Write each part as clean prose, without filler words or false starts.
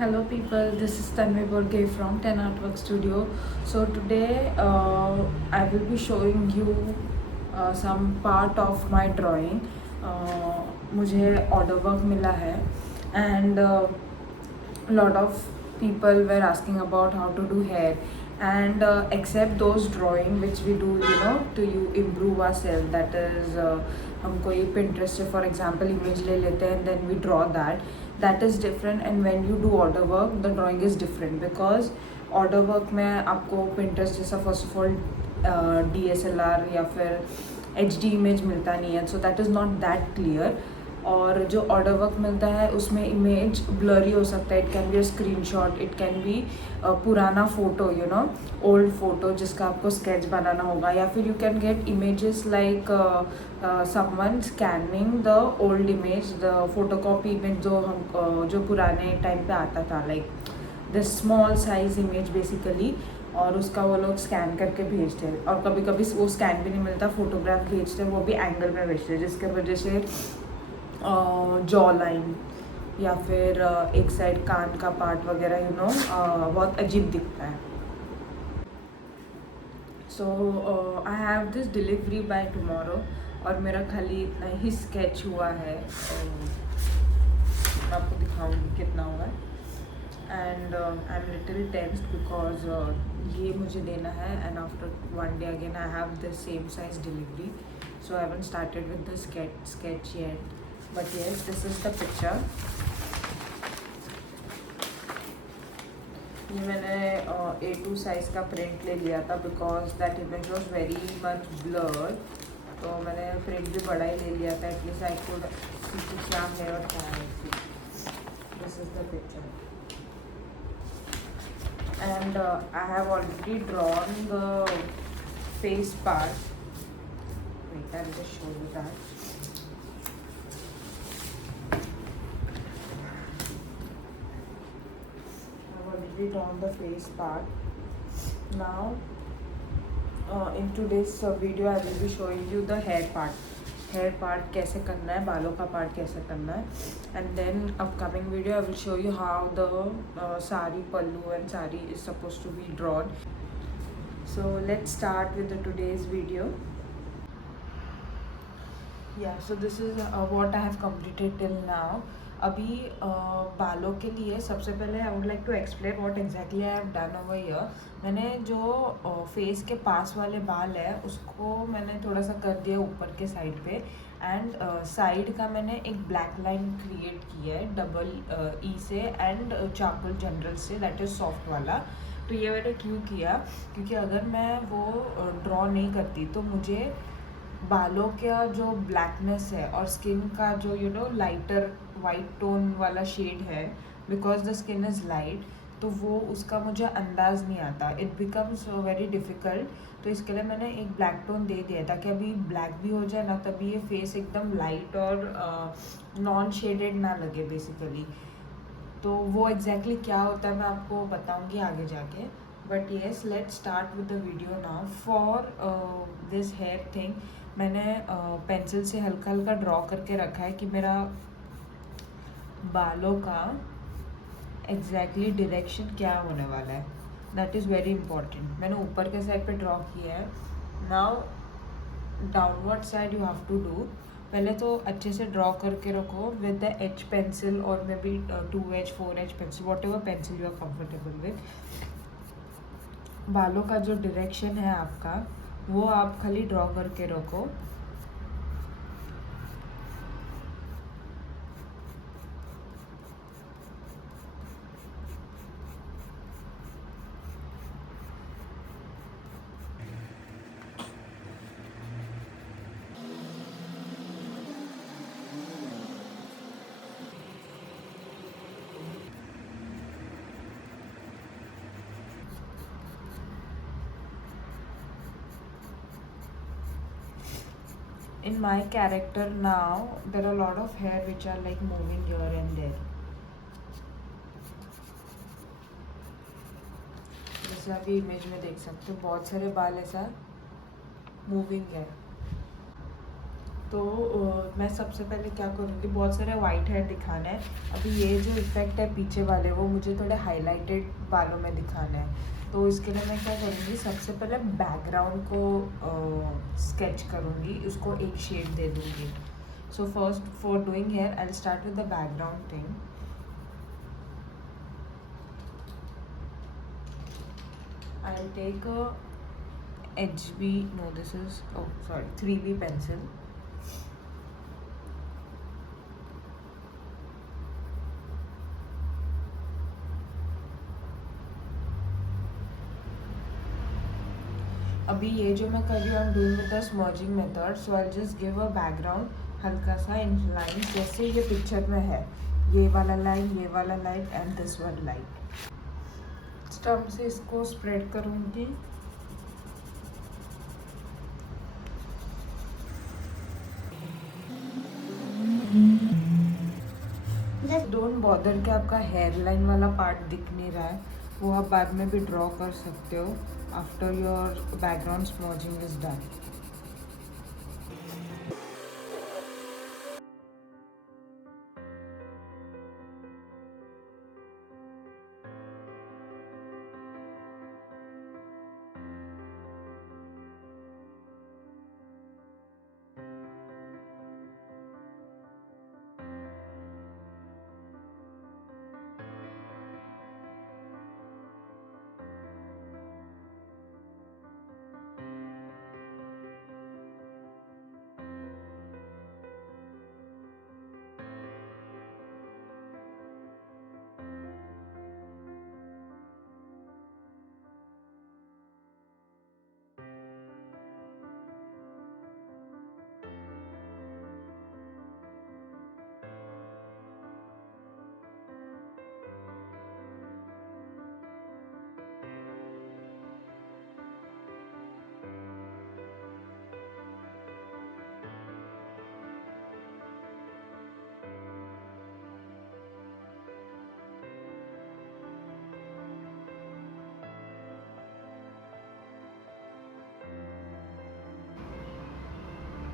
Hello people, this is Tanvi Borge from 10 Artwork Studio. So today I will be showing you some part of my drawing. मुझे order work मिला है and lot of people were asking about how to do hair and except those drawing which we do to you improve ourselves, that is हम कोई Pinterest से for example image ले लेते हैं and then we draw that is different. And when you do order work the drawing is different because order work में आपको Pinterest जैसा first of all DSLR या फिर HD image मिलता नहीं है, so that is not that clear. और जो ऑर्डर वर्क मिलता है उसमें इमेज ब्लरी हो सकता है. It can be a screenshot, it can be पुराना फ़ोटो, ओल्ड फोटो जिसका आपको स्केच बनाना होगा, या फिर you can get images like someone scanning the old image, the photocopy image जो पुराने टाइम पे आता था, like the small size image basically. और उसका वो लोग स्कैन करके भेजते हैं और कभी कभी वो स्कैन भी नहीं मिलता, फोटोग्राफ भेजते हैं वो भी एंगल में भेजते हैं जिसके वजह से जॉ लाइन या फिर एक साइड कान का पार्ट वगैरह बहुत अजीब दिखता है. So I have this delivery by tomorrow और मेरा खाली इतना ही स्केच हुआ है. मैं आपको दिखाऊंगी कितना हुआ है. And I am little tensed because ये मुझे देना है and after one day again I have the same size delivery. So I haven't started with the sketch yet. But yes, this is the picture. ये मैंने A2 size का प्रिंट ले लिया था because that image was very much blur. तो मैंने प्रिंट भी बड़ा ही ले लिया था, एटलीस्ट आई कुड सी क्या है और क्या है. This is the picture and I have already drawn the face part. Wait, I will just show you that. On the face part. Now in today's video I will be showing you the hair part कैसे करना है, बालों का पार्ट कैसे करना है. And then upcoming video I will show you how the sari pallu and sari is supposed to be drawn. So let's start with the today's video. Yeah, so this is what I have completed till now. अभी बालों के लिए सबसे पहले I would like to explain what exactly I have done over here. मैंने जो फेस के पास वाले बाल है उसको मैंने थोड़ा सा कर दिया ऊपर के साइड पे एंड साइड का मैंने एक ब्लैक लाइन क्रिएट किया है डबल ई से एंड चारकोल जनरल से, दैट इज़ सॉफ्ट वाला. तो ये मैंने क्यों किया, क्योंकि अगर मैं वो ड्रॉ नहीं करती तो मुझे बालों का जो ब्लैकनेस है और स्किन का जो लाइटर वाइट टोन वाला शेड है, because the skin is light, तो वो उसका मुझे अंदाज़ नहीं आता. It becomes very difficult. तो इसके लिए मैंने एक ब्लैक टोन दे दिया ताकि अभी ब्लैक भी हो जाए ना, तभी ये फेस एकदम लाइट और नॉन शेडेड ना लगे बेसिकली. तो वो एग्जैक्टली क्या होता है मैं आपको बताऊंगी आगे जाके. But yes, let's start with the video now. For this hair thing मैंने पेंसिल से हल्का हल्का ड्रॉ करके रखा है कि मेरा बालों का एग्जैक्टली डायरेक्शन क्या होने वाला है. That is very important. मैंने ऊपर के साइड पे ड्रॉ किया है. Now downward side you have to do. पहले तो अच्छे से ड्रॉ करके रखो विद द एच पेंसिल और maybe 2H 4H pencil, whatever pencil you are comfortable with. बालों का जो डायरेक्शन है आपका वो आप खाली ड्रॉ करके रखो. In my character now there are a lot of hair which are like moving here and there. जैसे अभी इमेज में देख सकते हो बहुत सारे बाल ऐसा मूविंग है. तो मैं सबसे पहले क्या करूँगी, बहुत सारे वाइट हेयर दिखाना है। अभी ये जो इफ़ेक्ट है पीछे वाले, वो मुझे थोड़े हाईलाइटेड बालों में दिखाना है। तो इसके लिए मैं क्या करूँगी, सबसे पहले बैकग्राउंड को स्केच करूँगी, उसको एक शेड दे दूँगी। So first for doing here I will start with the background thing. I'll take a HB, no this is, oh sorry, 3B pencil. अभी ये जो मैं कर रही हूँ, I'm doing with the smudging method, so I'll just give a background हल्का सा in line, जैसे ये पिक्चर में है, ये वाला लाइन, ये वाला line and this one line. Stump से इसको स्प्रेड करूँगी। डोंट बॉदर कि आपका हेयर लाइन वाला पार्ट दिख नहीं रहा है, वो आप बाद में भी ड्रॉ कर सकते हो after your background smudging is done.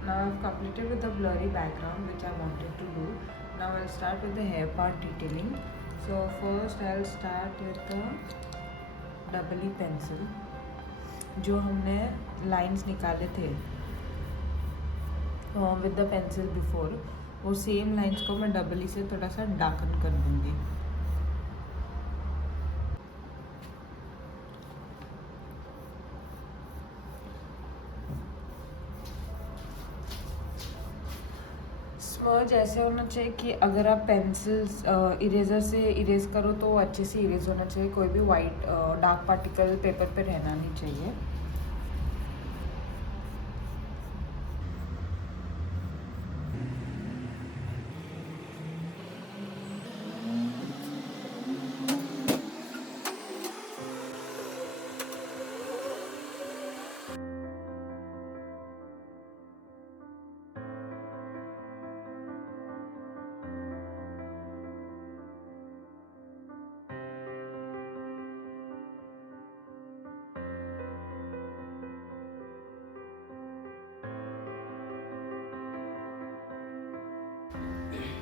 Now I've completed with the blurry background which I wanted to do. Now I'll start with the hair part detailing. So first I'll start with the doubly pencil. जो हमने lines निकाले थे with the pencil before, वो same lines को मैं डबली से थोड़ा सा डार्कन कर दूँगी। स्मर्ज ऐसे होना चाहिए कि अगर आप पेंसिल्स इरेज़र से इरेज़ करो तो वो अच्छे से इरेज़ होना चाहिए, कोई भी वाइट डार्क पार्टिकल पेपर पे रहना नहीं चाहिए।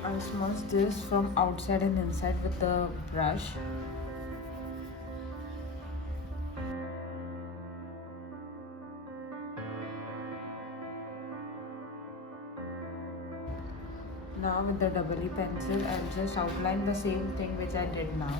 I'll smudge this from outside and inside with the brush. Now with the double E pencil, I'll just outline the same thing which I did now.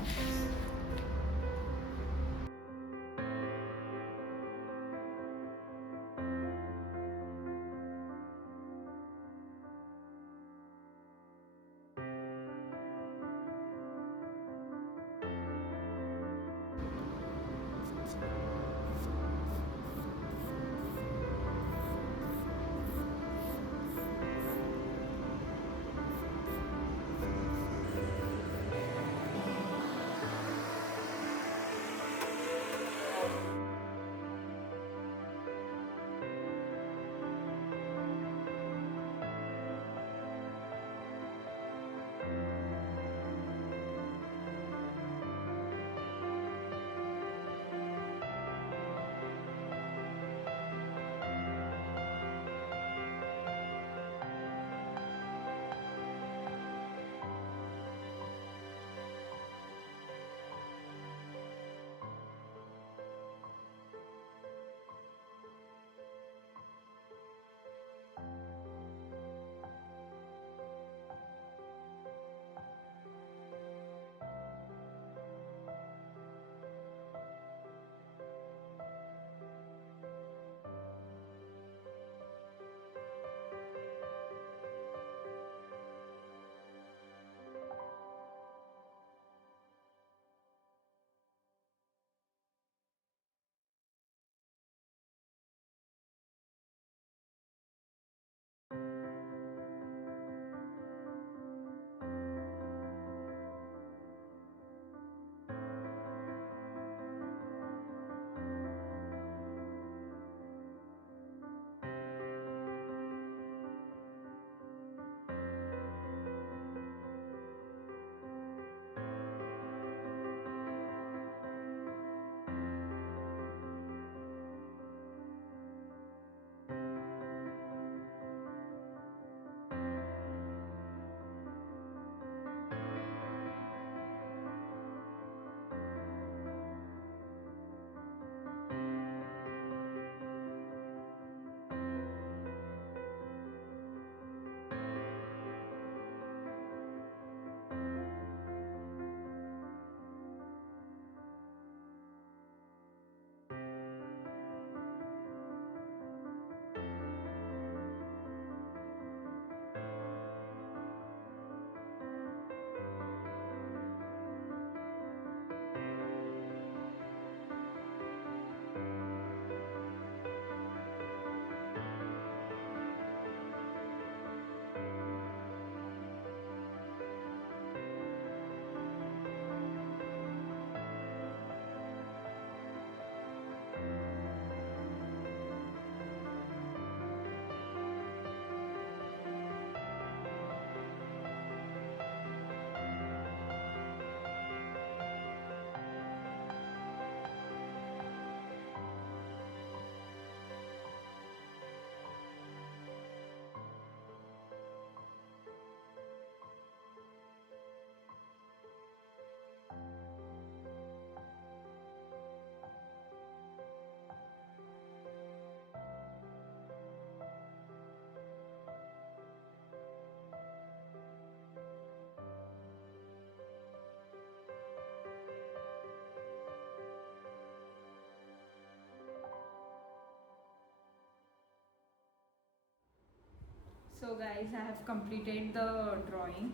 So guys, I have completed the drawing.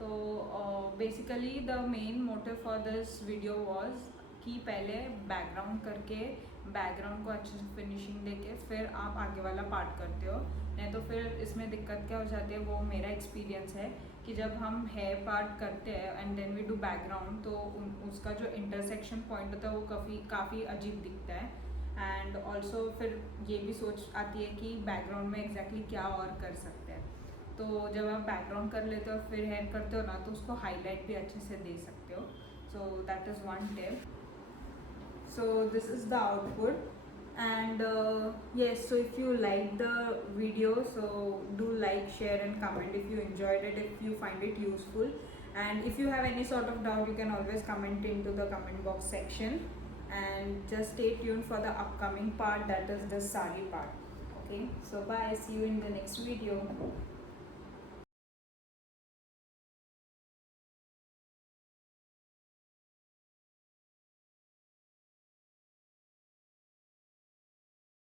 तो basically the main motive for this video was कि पहले बैकग्राउंड करके बैकग्राउंड को अच्छे से फिनिशिंग देके फिर आप आगे वाला पार्ट करते हो, नहीं तो फिर इसमें दिक्कत क्या हो जाती है, वो मेरा एक्सपीरियंस है कि जब हम हेयर पार्ट करते हैं and then we do background तो उसका जो इंटरसेक्शन पॉइंट होता है वो काफ़ी अजीब दिखता है. एंड ऑल्सो फिर ये भी सोच आती है कि बैकग्राउंड में एग्जैक्टली क्या और कर सकते हैं. तो जब आप बैकग्राउंड कर लेते हो फिर हेयर करते हो ना, तो उसको हाईलाइट भी अच्छे से दे सकते हो. So that is one tip. So this is the output, and yes, so if you like the video, so do like, share and comment if you enjoyed it, if you find it useful, and if you have any sort of doubt you can always comment into the comment box section, and just stay tuned for the upcoming part, that is the sari part. Okay, so bye, see you in the next video.